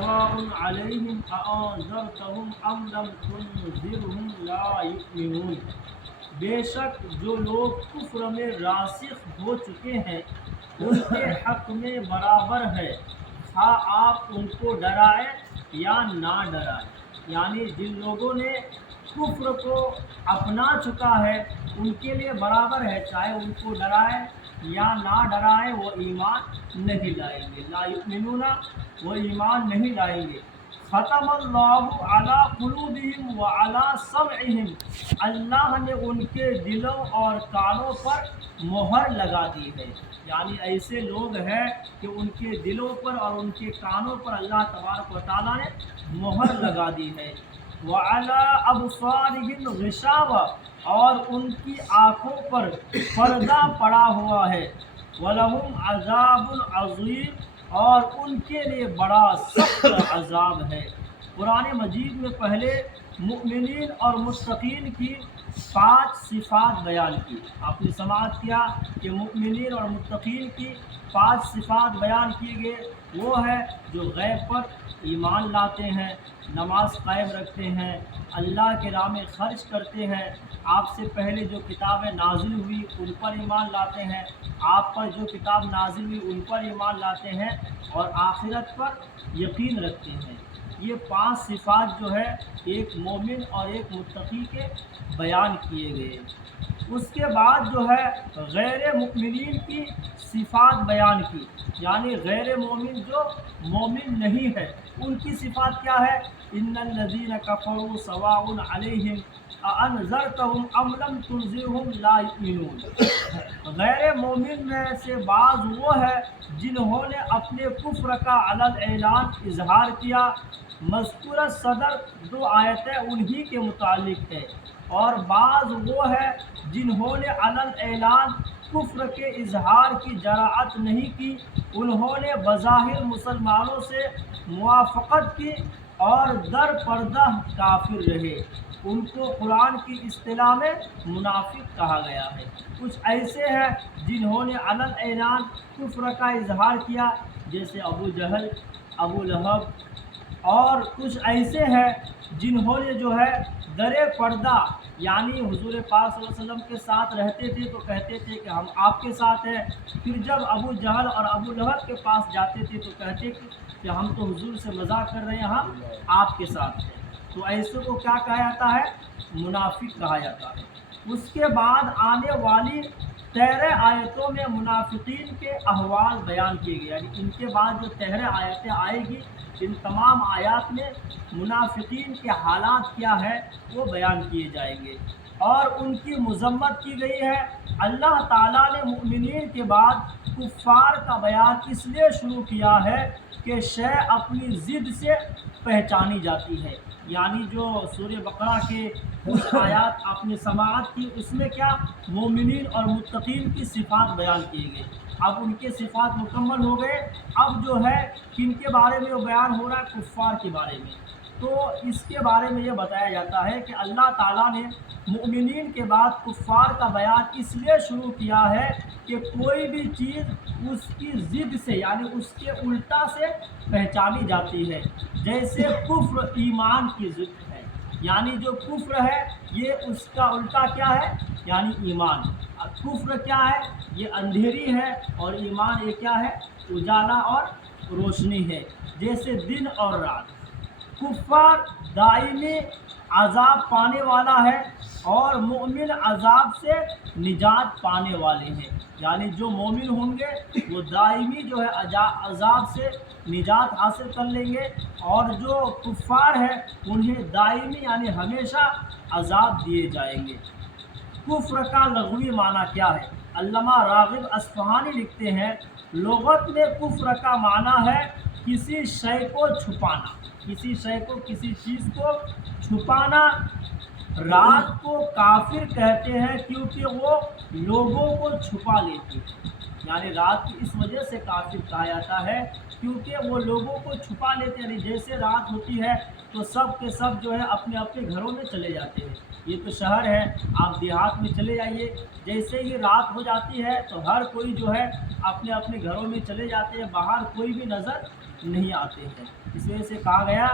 سواء علیہم اانذرتہم ام لم تنذرہم لا یؤمنون۔ بے شک جو لوگ کفر میں راسخ ہو چکے ہیں ان کے حق میں برابر ہے، خواہ آپ ان کو ڈرائیں یا نہ ڈرائیں۔ یعنی جن لوگوں نے کفر کو اپنا چکا ہے ان کے لیے برابر ہے، چاہے ان کو ڈرائیں یا نہ ڈرائیں، وہ ایمان نہیں لائیں گے۔ لا یؤمنون، وہ ایمان نہیں لائیں گے۔ ختم اللہ علی قلوبہم وعلی سمعہم، اللہ نے ان کے دلوں اور کانوں پر مہر لگا دی ہے۔ یعنی ایسے لوگ ہیں کہ ان کے دلوں پر اور ان کے کانوں پر اللہ تبارک و تعالیٰ نے مہر لگا دی ہے۔ وعلی ابصارہم غشاوہ، اور ان کی آنکھوں پر پردہ پڑا ہوا ہے۔ وَلَهُمْ عَذَابٌ عَظِيمٌ، اور ان کے لیے بڑا سخت عذاب ہے۔ قرآن مجید میں پہلے مؤمنین اور متقین کی 5 صفات بیان کی۔ آپ نے سماعت کیا کہ مؤمنین اور متقین کی 5 صفات بیان کی گئے۔ وہ ہے جو غیب پر ایمان لاتے ہیں، نماز قائم رکھتے ہیں، اللہ کے راہ میں خرچ کرتے ہیں، آپ سے پہلے جو کتابیں نازل ہوئی ان پر ایمان لاتے ہیں، آپ پر جو کتاب نازل ہوئی ان پر ایمان لاتے ہیں، اور آخرت پر یقین رکھتے ہیں۔ یہ 5 صفات جو ہے ایک مومن اور ایک متقی کے بیان کیے گئے۔ اس کے بعد جو ہے غیر مؤمنین کی صفات بیان کی، یعنی غیر مومن جو مومن نہیں ہے ان کی صفات کیا ہے؟ ان الذین کفروا سواء علیہم اانذرتہم ام لم تنذرہم لا یؤمنون۔ غیر مومن میں سے بعض وہ ہے جنہوں نے اپنے کفر کا علل اعلان اظہار کیا۔ مذکورہ صدر 2 آیتیں انہی کے متعلق ہے۔ اور بعض وہ ہے جنہوں نے علل اعلان کفر کے اظہار کی جرأت نہیں کی، انہوں نے بظاہر مسلمانوں سے موافقت کی اور در پردہ کافر رہے، ان کو قرآن کی اصطلاح میں منافق کہا گیا ہے۔ کچھ ایسے ہیں جنہوں نے علل اعلان کفر کا اظہار کیا، جیسے ابو جہل، ابو لہب، اور کچھ ایسے ہیں جنہوں نے جو ہے در پردہ، یعنی حضور پاک صلی اللہ علیہ وسلم کے ساتھ رہتے تھے تو کہتے تھے کہ ہم آپ کے ساتھ ہیں، پھر جب ابو جہل اور ابو لہب کے پاس جاتے تھے تو کہتے کہ ہم تو حضور سے مذاق کر رہے ہیں، ہم آپ کے ساتھ ہیں۔ تو ایسے کو کیا کہا جاتا ہے؟ منافق کہا جاتا ہے۔ اس کے بعد آنے والی 13 آیتوں میں منافقین کے احوال بیان کیے گئے، یعنی ان کے بعد جو 13 آیتیں آئے گی ان تمام آیات میں منافقین کے حالات کیا ہے وہ بیان کیے جائیں گے، اور ان کی مذمت کی گئی ہے۔ اللہ تعالیٰ نے مؤمنین کے بعد کفار کا بیان اس لیے شروع کیا ہے کہ شے اپنی ضد سے پہچانی جاتی ہے۔ یعنی جو سورہ بقرہ کے کچھ آیات آپ نے سماعت کی، اس میں کیا مومنین اور متقین کی صفات بیان کیے گئے۔ اب ان کے صفات مکمل ہو گئے، اب جو ہے کن کے بارے میں وہ بیان ہو رہا ہے؟ کفار کے بارے میں۔ تو اس کے بارے میں یہ بتایا جاتا ہے کہ اللہ تعالیٰ نے مؤمنین کے بعد کفار کا بیان اس لیے شروع کیا ہے کہ کوئی بھی چیز اس کی ضد سے، یعنی اس کے الٹا سے پہچانی جاتی ہے۔ جیسے کفر ایمان کی ضد ہے، یعنی جو کفر ہے یہ اس کا الٹا کیا ہے؟ یعنی ایمان۔ کفر کیا ہے؟ یہ اندھیری ہے، اور ایمان یہ کیا ہے؟ اجالا اور روشنی ہے، جیسے دن اور رات۔ کفار دائمی عذاب پانے والا ہے، اور مومن عذاب سے نجات پانے والے ہیں۔ یعنی جو مومن ہوں گے وہ دائمی جو ہے عذاب سے نجات حاصل کر لیں گے، اور جو کفار ہیں انہیں دائمی یعنی ہمیشہ عذاب دیے جائیں گے۔ کفر کا لغوی معنی کیا ہے؟ علامہ راغب اصفہانی لکھتے ہیں لغت میں کفر کا معنی ہے کسی شے کو چھپانا، کسی شے کو، کسی چیز کو چھپانا۔ رات کو کافر کہتے ہیں کیونکہ وہ لوگوں کو چھپا لیتی ہے، یعنی رات کی اس وجہ سے کافر کہا جاتا ہے کیونکہ وہ لوگوں کو چھپا لیتے ہیں۔ یعنی جیسے رات ہوتی ہے تو سب کے سب جو ہے اپنے اپنے گھروں میں چلے جاتے ہیں۔ یہ تو شہر ہے، آپ دیہات میں چلے جائیے، جیسے ہی رات ہو جاتی ہے تو ہر کوئی جو ہے اپنے اپنے گھروں میں چلے جاتے ہیں، باہر کوئی بھی نظر نہیں آتے ہیں۔ اس وجہ سے کہا گیا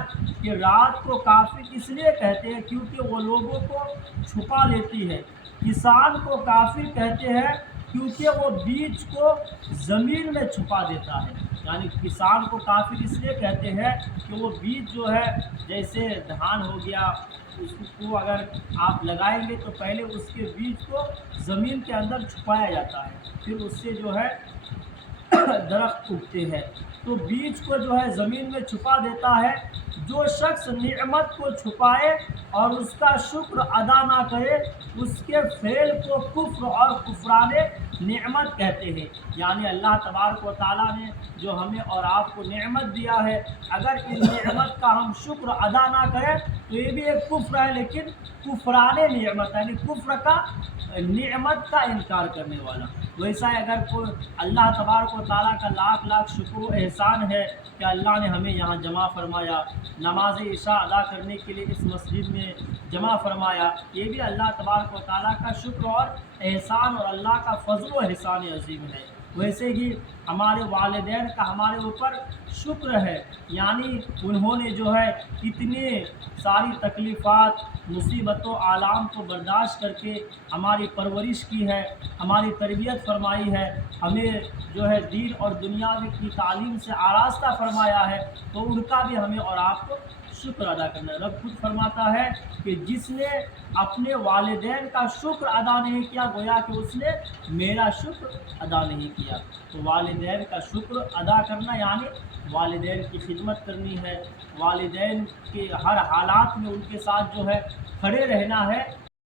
کہ رات کو کافر اس لیے کہتے ہیں کیونکہ وہ لوگوں کو چھپا لیتی ہے۔ کسان کو کافر کہتے ہیں کیونکہ وہ بیج کو زمین میں چھپا دیتا ہے۔ یعنی کسان کو کافر اس لیے کہتے ہیں کہ وہ بیج جو ہے جیسے دھان ہو گیا، اس کو اگر آپ لگائیں گے تو پہلے اس کے بیج کو زمین کے اندر چھپایا جاتا ہے، پھر اس سے جو ہے درخت اگتے ہیں۔ تو بیج کو جو ہے زمین میں چھپا دیتا ہے۔ جو شخص نعمت کو چھپائے اور اس کا شکر ادا نہ کرے، اس کے فعل کو کفر اور کفران نعمت کہتے ہیں۔ یعنی اللہ تبارک و تعالیٰ نے جو ہمیں اور آپ کو نعمت دیا ہے، اگر اس نعمت کا ہم شکر ادا نہ کریں تو یہ بھی ایک کفر ہے، لیکن کفران نعمت یعنی کفر کا نعمت کا انکار کرنے والا۔ ویسا ہی اگر کوئی اللہ تبارک و تعالیٰ کا لاکھ لاکھ شکر و احسان ہے کہ اللہ نے ہمیں یہاں جمع فرمایا، نماز عشاء ادا کرنے کے لیے اس مسجد میں جمع فرمایا، یہ بھی اللہ تبارک و تعالیٰ کا شکر اور احسان اور اللہ کا فضل و احسان عظیم ہے۔ ویسے ہی ہمارے والدین کا ہمارے اوپر شکر ہے، یعنی انہوں نے جو ہے اتنے ساری تکلیفات، مصیبتوں، آلام کو برداشت کر کے ہماری پرورش کی ہے، ہماری تربیت فرمائی ہے، ہمیں جو ہے دین اور دنیا کی تعلیم سے آراستہ فرمایا ہے، تو ان کا بھی ہمیں اور آپ کو شکر ادا کرنا ہے۔ رب خود فرماتا ہے کہ جس نے اپنے والدین کا شکر ادا نہیں کیا گویا کہ اس نے میرا شکر ادا نہیں کیا۔ تو والدین کا شکر ادا کرنا یعنی والدین کی خدمت کرنی ہے، والدین کے ہر حالات میں ان کے ساتھ جو ہے کھڑے رہنا ہے،